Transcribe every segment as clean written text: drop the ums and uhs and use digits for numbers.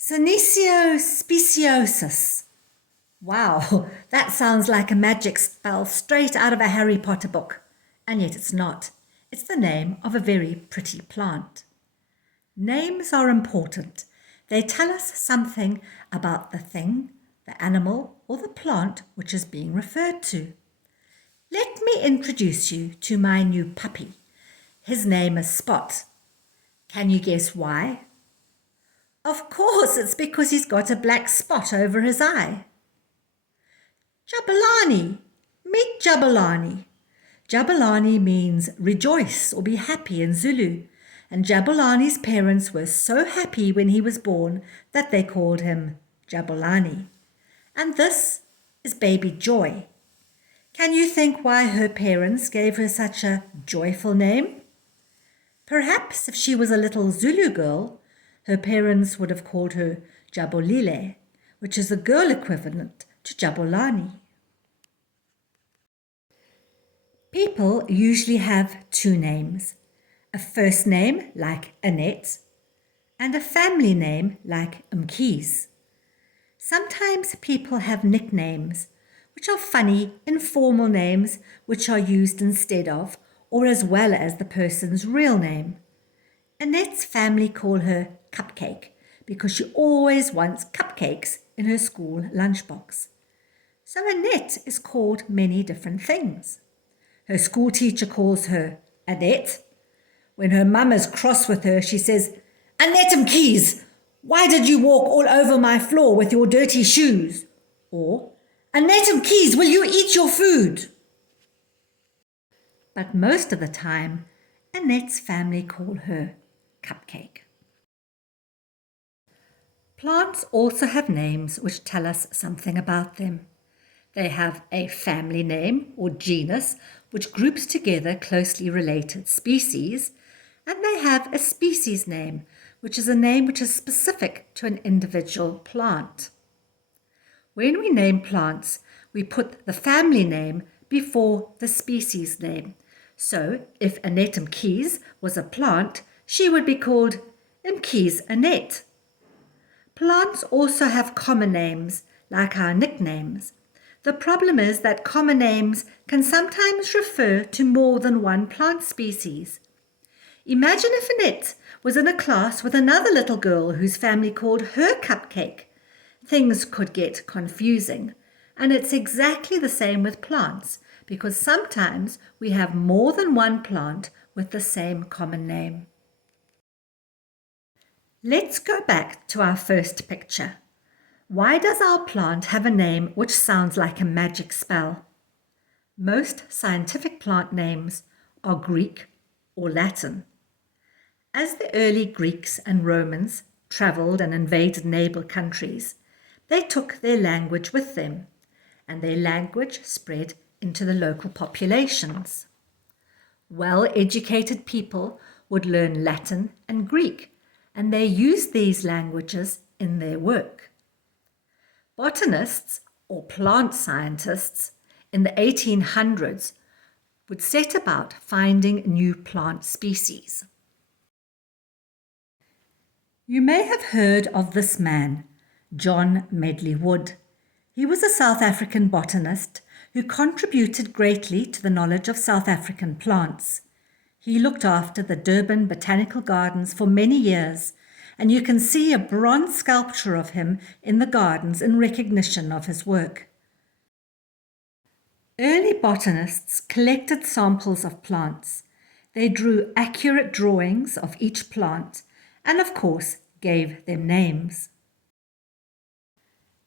Senecio speciosus. Wow, that sounds like a magic spell straight out of a Harry Potter book. And yet it's not. It's the name of a very pretty plant. Names are important. They tell us something about the thing, the animal, or the plant which is being referred to. Let me introduce you to my new puppy. His name is Spot. Can you guess why? Of course, it's because he's got a black spot over his eye. Jabulani. Meet Jabulani. Jabulani means rejoice or be happy in Zulu, and Jabulani's parents were so happy when he was born that they called him Jabulani. And this is baby Joy. Can you think why her parents gave her such a joyful name? Perhaps if she was a little Zulu girl, her parents would have called her Jabulile, which is the girl equivalent to Jabulani. People usually have two names, a first name like Annette and a family name like Mkhize. Sometimes people have nicknames, which are funny, informal names which are used instead of or as well as the person's real name. Annette's family call her Cupcake because she always wants cupcakes in her school lunchbox. So Annette is called many different things. Her school teacher calls her Annette. When her mum is cross with her, she says, "Annette Mkhize, why did you walk all over my floor with your dirty shoes?" Or, "Annette Mkhize, will you eat your food?" But most of the time, Annette's family call her Cupcake. Plants also have names which tell us something about them. They have a family name or genus which groups together closely related species, and they have a species name, which is a name which is specific to an individual plant. When we name plants, we put the family name before the species name. So if Annette Mkhize was a plant, she would be called Mkhize Annette. Plants also have common names, like our nicknames. The problem is that common names can sometimes refer to more than one plant species. Imagine if Annette was in a class with another little girl whose family called her Cupcake. Things could get confusing, and it's exactly the same with plants, because sometimes we have more than one plant with the same common name. Let's go back to our first picture. Why does our plant have a name which sounds like a magic spell? Most scientific plant names are Greek or Latin. As the early Greeks and Romans traveled and invaded neighbor countries, they took their language with them, and their language spread into the local populations. Well-educated people would learn Latin and Greek, and they used these languages in their work. Botanists or plant scientists in the 1800s would set about finding new plant species. You may have heard of this man, John Medley Wood. He was a South African botanist who contributed greatly to the knowledge of South African plants. He looked after the Durban Botanical Gardens for many years, and you can see a bronze sculpture of him in the gardens in recognition of his work. Early botanists collected samples of plants. They drew accurate drawings of each plant and, of course, gave them names.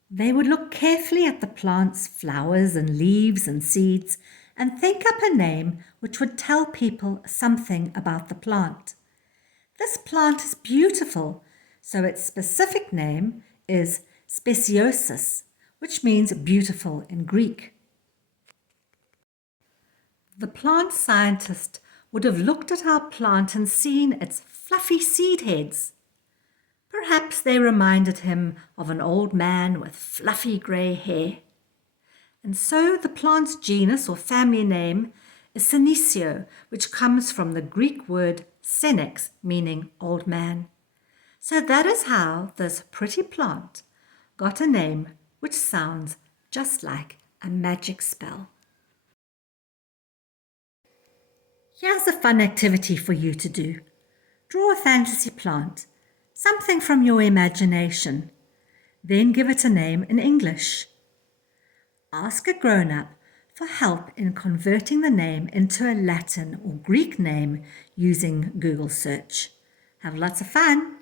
They would look carefully at the plant's flowers and leaves and seeds and think up a name which would tell people something about the plant. This plant is beautiful, so its specific name is speciosus, which means beautiful in Greek. The plant scientist would have looked at our plant and seen its fluffy seed heads. Perhaps they reminded him of an old man with fluffy grey hair. And so the plant's genus or family name is Senecio, which comes from the Greek word senex, meaning old man. So that is how this pretty plant got a name which sounds just like a magic spell. Here's a fun activity for you to do. Draw a fantasy plant, something from your imagination. Then give it a name in English. Ask a grown-up for help in converting the name into a Latin or Greek name using Google search. Have lots of fun!